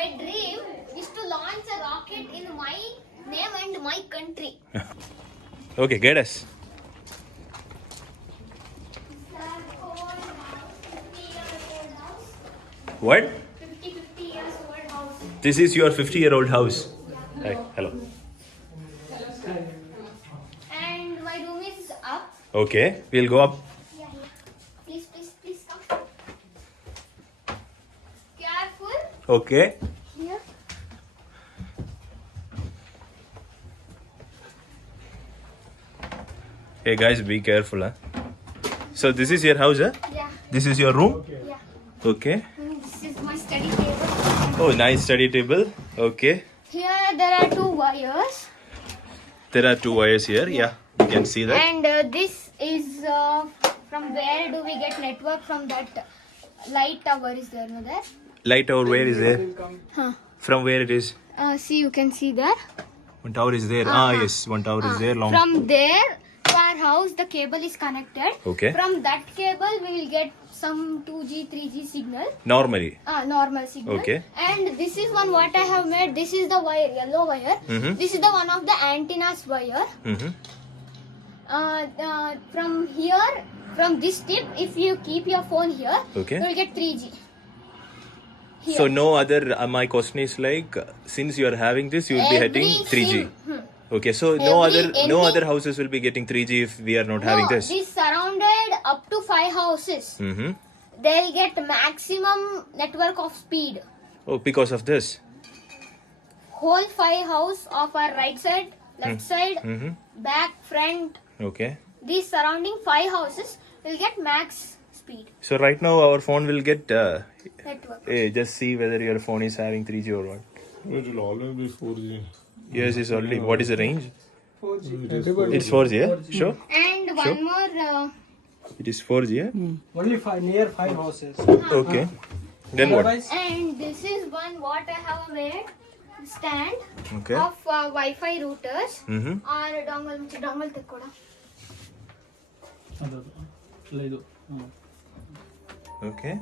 My dream is to launch a rocket in my name and my country. Okay, get us. What? 50 years old house. This is your 50-year-old house. Hi, hello. And my room is up. Okay, we'll go up. Yeah. Please come. Careful. Okay. Here. Hey guys, be careful, huh? So this is your house, huh? Yeah. This is your room? Yeah. Okay. This is my study table. Oh, nice study table. Okay. Here there are 2 wires. There are 2 wires here. Yeah, you can see that. And this is from where do we get network from that light tower is there, no there? Light tower, where is there? Huh. From where it is? See, you can see there. One tower is there. Yes, one tower is there. Long. From there to our house, the cable is connected. Okay. From that cable, we will get some 2G, 3G signal. Normally. Normal signal. Okay. And this is one what I have made. This is the wire, yellow wire. Mhm. This is the one of the antennas wire. Mm-hmm. From here, from this tip, if you keep your phone here, Okay. you will get 3G. Here. So no other. My question is like, since you are having this, you will be Every getting 3G. SIM. Okay, so no other houses will be getting 3G if we are not having this. This surrounded up to 5 houses. Mm-hmm. They'll get maximum network of speed. Oh, because of this. Whole 5 house of our right side, left side, Mm-hmm. back, front. Okay. These surrounding 5 houses will get max speed So right now our phone will get. network. Just see whether your phone is having 3G or what. It will always be 4G. Yours is only. What is the range? 4G. It's 4G. Yeah? Sure. And one more. It is 4G. Yeah? Only near 5 houses. Okay. Then what? Otherwise, And this is one what I have made stand Okay. of Wi-Fi routers Mm-hmm. or dongle ತೆಕ್ಕೊಡ. Okay.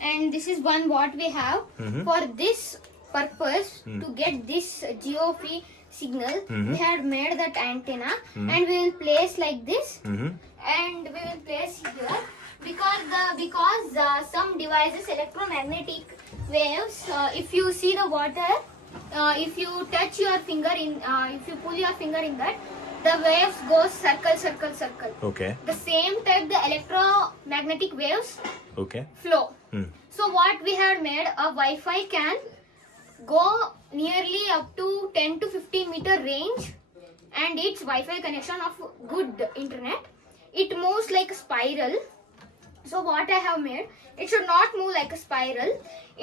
And this is one what we have Mhm. for this purpose to get this GOP signal. We had made that antenna and we will place like this Mm-hmm. and we will place here because some devices electromagnetic waves. If you see the water, if you touch your finger in, if you pull your finger in that, the waves go circle. Okay. The same type the electromagnetic waves Okay. flow. Mm. So what we had made, a Wi-Fi can go nearly up to 10 to 15 meter range and its Wi-Fi connection of good internet. It moves like a spiral. So what I have made, it should not move like a spiral.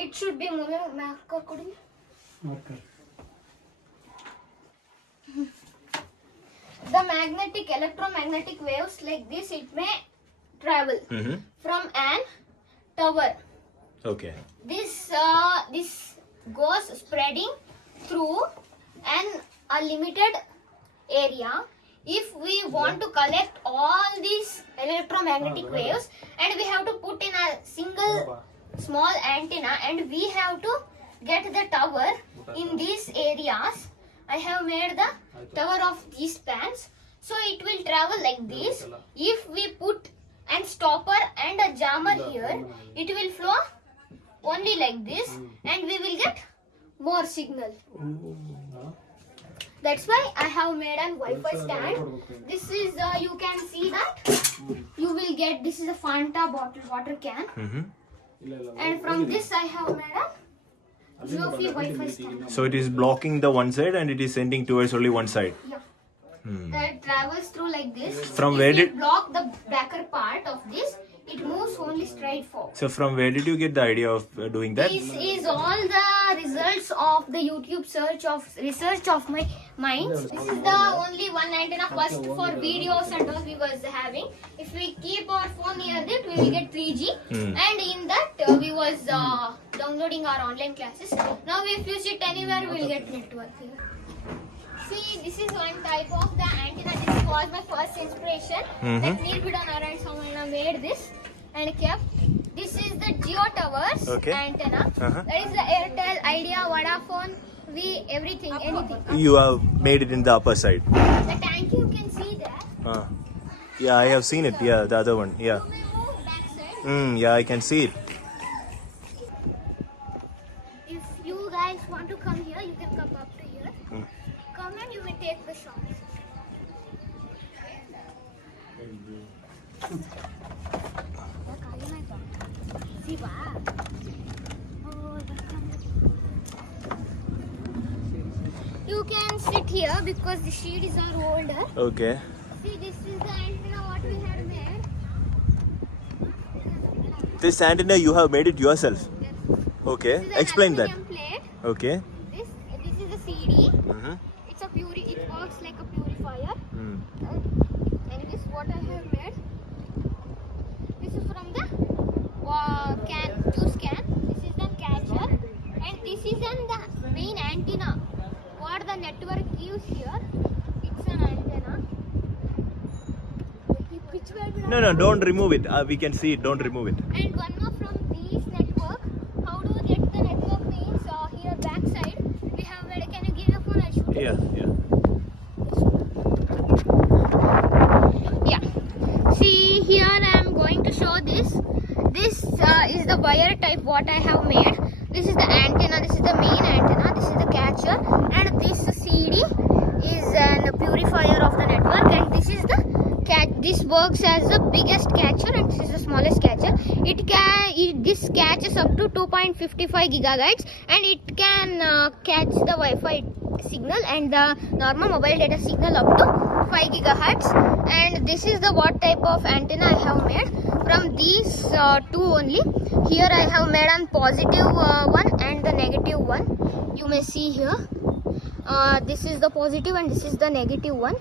It should be moving. The electromagnetic waves like this, it may travel Mm-hmm. from an tower. Okay. This goes spreading through a limited area. If we want to collect all these electromagnetic waves, and we have to put in a single small antenna, and we have to get the tower in these areas. I have made the tower of these spans, so it will travel like this. If we put an stopper and a jammer here, it will flow only like this and we will get more signal. That's why I have made an Wi-Fi stand. This is you can see that you will get, this is a Fanta bottle water can, Mm-hmm. and from this I have made a Jofi Wi-Fi stand. So it is blocking the one side and it is sending towards only one side. Yeah. Hmm. That travels through like this. From If where we did- block the backer part of this, it moves only straight forward. So from where did you get the idea of doing that? This is all the results of the YouTube research of my mind. This is the only one antenna first for videos and all we was having. If we keep our phone near it, we will get 3G. And in that we was downloading our online classes. Now if you sit anywhere, we will get network here. See, this is one type of the antenna. This was my first inspiration. That Nirbida Narayan Samana made this and kept. This is the Geo Towers Okay. antenna. Uh-huh. That is the Airtel Idea, Vodafone, we everything, anything. You have made it in the upper side. The tank you can see there. Yeah, I have seen it. Yeah, the other one. Yeah. You may move back side. Yeah, I can see it. If you guys want to come here, you can come up to here. Come and you may take the shots. See, wow. Oh, you can sit here because the sheets are older. Okay. See, this is the antenna what we had made. This antenna you have made it yourself. Okay. This is an Explain that. aluminum plate. Okay. This is the CD. Mm-hmm. It's a it works like a purifier. Mm. And this what I have made. This is from the juice can. This is the catcher, and this is the main antenna. What the network gives here, it's an antenna. No, don't remove it. We can see it. Don't remove it. And one more from this network. How do we get the network means here back side we have where can you give your phone? I'll shoot it. Yeah. See here I am going to show this. This is the wire type what I have made. This is the antenna. This is the main antenna. This is the catcher, and this CD is a purifier of the network. And this is the this works as the biggest catcher, and this is the smallest catcher. This catches up to 2.55 gigahertz, and it can catch the Wi-Fi signal and the normal mobile data signal up to 5 gigahertz. And this is the what type of antenna I have made. From these two only, here I have made a positive one and the negative one. You may see here. This is the positive and this is the negative one.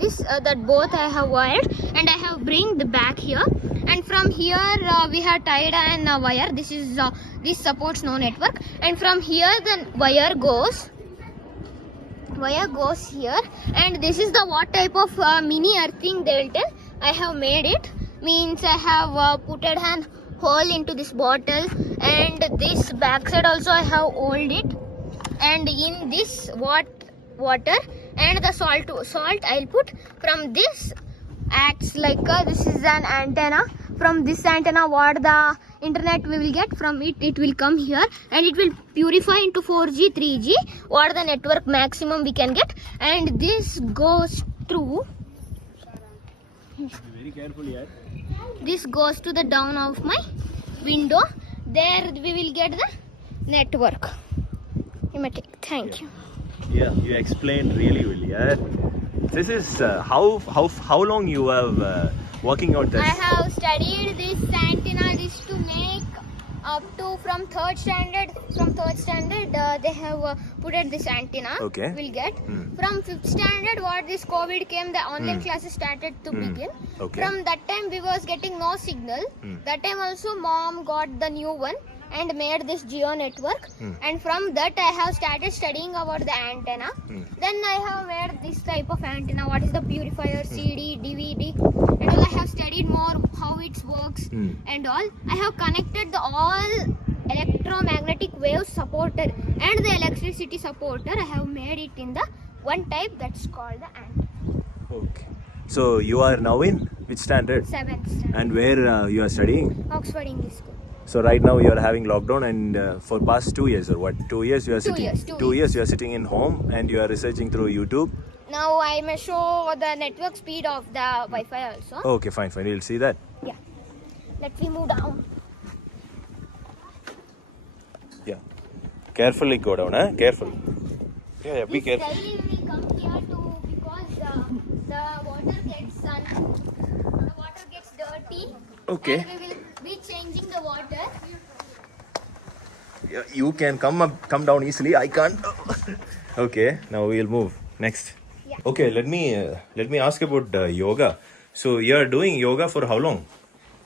This that both I have wired, and I have bring the back here. And from here we have tied an wire. This is this supports no network. And from here the wire goes here. And this is the what type of mini earthing they will tell. I have made it. Means I have put a hole into this bottle, and this backside also I have oiled it. And in this water and the salt I'll put. From this acts like this is an antenna. From this antenna what the internet we will get from it will come here, and it will purify into 4G 3G what the network maximum we can get. And this goes through. Very carefully, yeah. This goes to the down of my window. There we will get the network. Thank you. Yeah, you explained really well. Yeah. This is how long you have working out this. I have studied this antenna this to make up to from third standard. From third standard they have put at this antenna. Okay. We'll get from fifth standard what this COVID came, the online classes started to begin. Okay. From that time we was getting no signal. That time also mom got the new one and made this Geo network. And from that I have started studying about the antenna. Then I have made this type of antenna. What is the purifier, CD, DVD, and all. I have studied more how it works and all. I have connected the all electromagnetic wave supporter and the electricity supporter. I have made it in the one type that's called the antenna. Okay. So you are now in which standard? 7th standard. And where you are studying? Oxford English School. So right now you are having lockdown, and for past 2 years or what? 2 years you are sitting. years, 2 years you are sitting in home and you are researching through YouTube. Now I may show the network speed of the Wi-Fi also. Okay, fine. We'll see that. Yeah. Let me move down. Yeah. Carefully go down, huh? Careful. Yeah, be This careful. Delhi will come here too because the water gets dirty. Okay. And we will be changing the water. Yeah, you can come down easily. I can't. Okay. Now we'll move next. Yeah. Okay. Let me ask about yoga. So you are doing yoga for how long?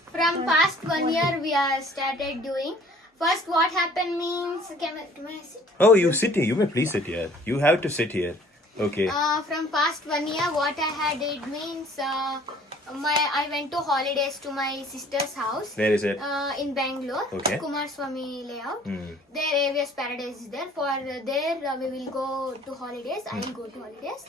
From past 1 year we are started doing. First what happened means can I sit? Oh, you sit here. You may please sit here. You have to sit here. Okay. From past 1 year what I had did means I went to holidays to my sister's house. Where is it? In Bangalore, Okay. Kumaraswamy layout. Hmm. There AVS Paradise is there. For there we will go to holidays. I will go to holidays.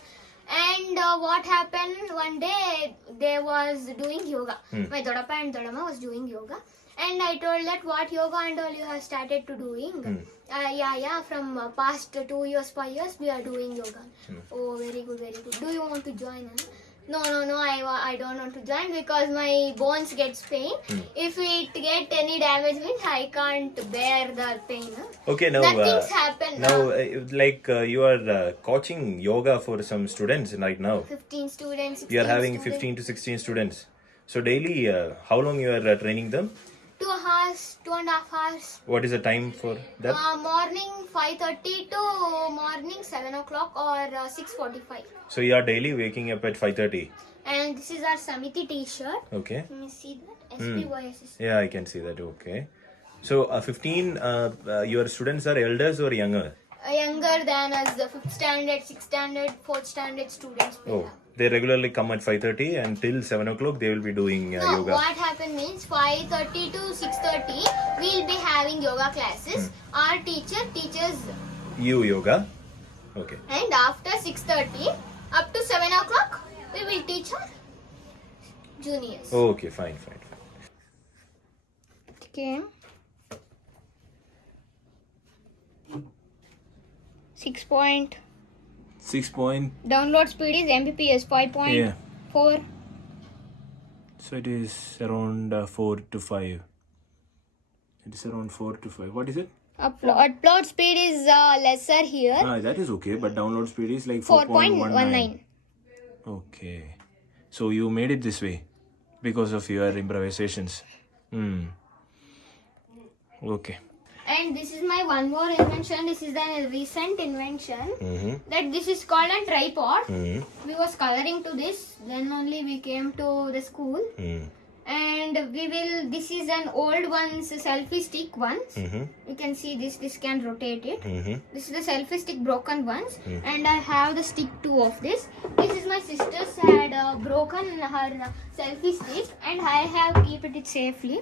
And what happened one day, they was doing yoga. My Dodappa and Dodama was doing yoga. And I told that what yoga and all you have started to doing. Yeah, from past 2 years, 5 years we are doing yoga. Oh, very good, very good. Do you want to join? Huh? No, I don't want to join because my bones gets pain. If it get any damage means I can't bear the pain. Huh? Okay, now Nothing's happened. you are coaching yoga for some students right now. 15 students. 16 You are having students. 15 to 16 students. So daily, how long you are training them? 2 hours, 2.5 hours. What is the time for that? Morning 5:30 to morning 7 o'clock or 6:45. So you are daily waking up at 5:30. And this is our Samiti T-shirt. Okay. Let me see that. SPYSS. Yeah, I can see that. Okay. So 15, your students are elders or younger? Younger than us, the 5th standard, 6th standard, 4th standard students. we Oh, have. they regularly come at 5:30 and till 7 o'clock they will be doing No, yoga. what happened means 5:30 to 6:30 we'll be having yoga classes. Our teacher teaches, You yoga? Okay. and after 6:30 up to 7 o'clock we will teach our juniors. Okay, fine. Okay. 6 point. 6 point. Download speed is Mbps 5.4. So it is around 4 to 5. It is around 4 to 5. What is it? Upload speed is lesser here. That is okay, but download speed is like 4.19. Okay. So you made it this way because of your improvisations. Okay. And this is my one more invention. This is the recent invention. That this is called a tripod. We was coloring to this. Then only we came to the school. And this is an old one's selfie stick ones. You can see this can rotate it. This is the selfie stick broken ones. And I have the stick 2 of this. This is my sister's had broken her selfie stick and I have kept it safely.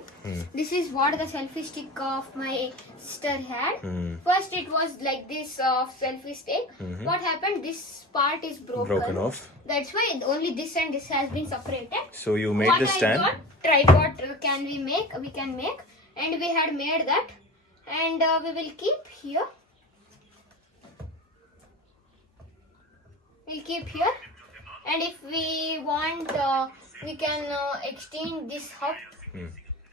This is what the selfie stick of my sister had. First it was like this selfie stick. What happened? This part is Broken off. That's why only this and this has been separated. So you made What the I stand. thought, tripod can we make? We can make, and we had made that, and we will keep here. We'll keep here, and if we want, we can extend this up.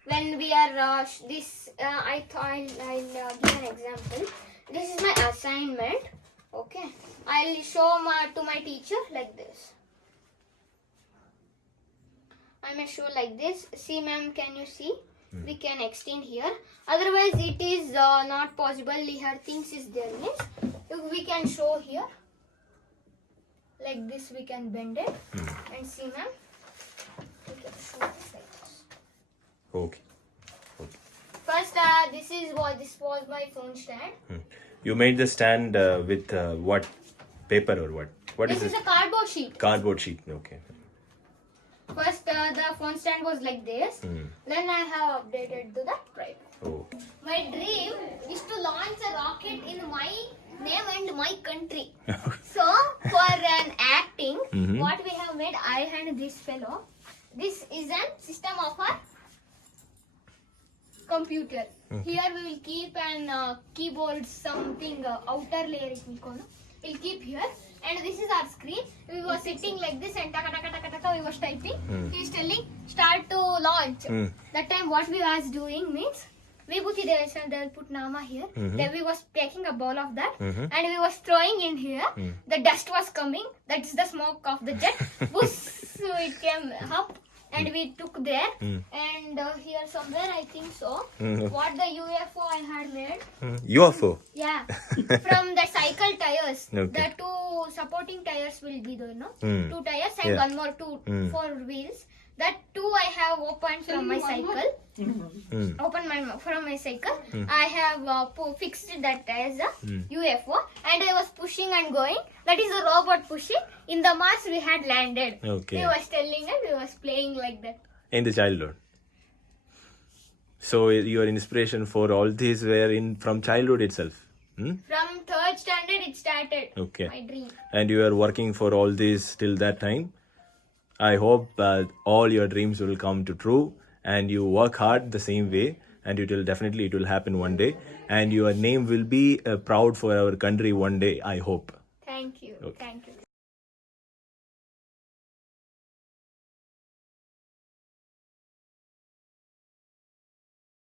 When we are I thought I'll give an example. This is my assignment. Okay, I'll show to my teacher like this. I may show like this. See, ma'am, can you see? We can extend here. Otherwise, it is not possible. Here things is there. Means we can show here. Like this, we can bend it. And see, ma'am, we can show this like this. Okay. First, this was my phone stand. You made the stand with what? Paper or what? What This is is a cardboard sheet. Cardboard sheet. Okay. First, the phone stand was like this. Then I have updated to the tripod. Oh. My dream is to launch a rocket in my name and my country. So, for an acting, what we have made, I and this fellow, this is a system of our computer. Here we will keep an keyboard, something outer layer. We'll keep here. And this is our screen. We were sitting like this and taka we was typing. He is telling start to launch. That time what we was doing means Vibhuti Devashan, they will put Nama here. Then we was taking a ball of that and we was throwing in here. The dust was coming. That is the smoke of the jet. So it came up and we took there. And here somewhere I think so. What the UFO I had made. UFO. Yeah, from the cycle tires, Okay. the 2 supporting tires will be there, no? 2 tires and Yeah. one more 4 wheels. That too I have opened from my cycle. From my cycle. I have fixed that as a UFO, and I was pushing and going. That is a robot pushing. In the Mars we had landed. Okay. He was telling us, we was playing like that. In the childhood. So your inspiration for all these were from childhood itself. From third standard it started. Okay. My dream. And you are working for all this till that time. I hope all your dreams will come to true, and you work hard the same way, and it will happen one day, and your name will be proud for our country one day, I hope. Thank you. Okay. Thank you.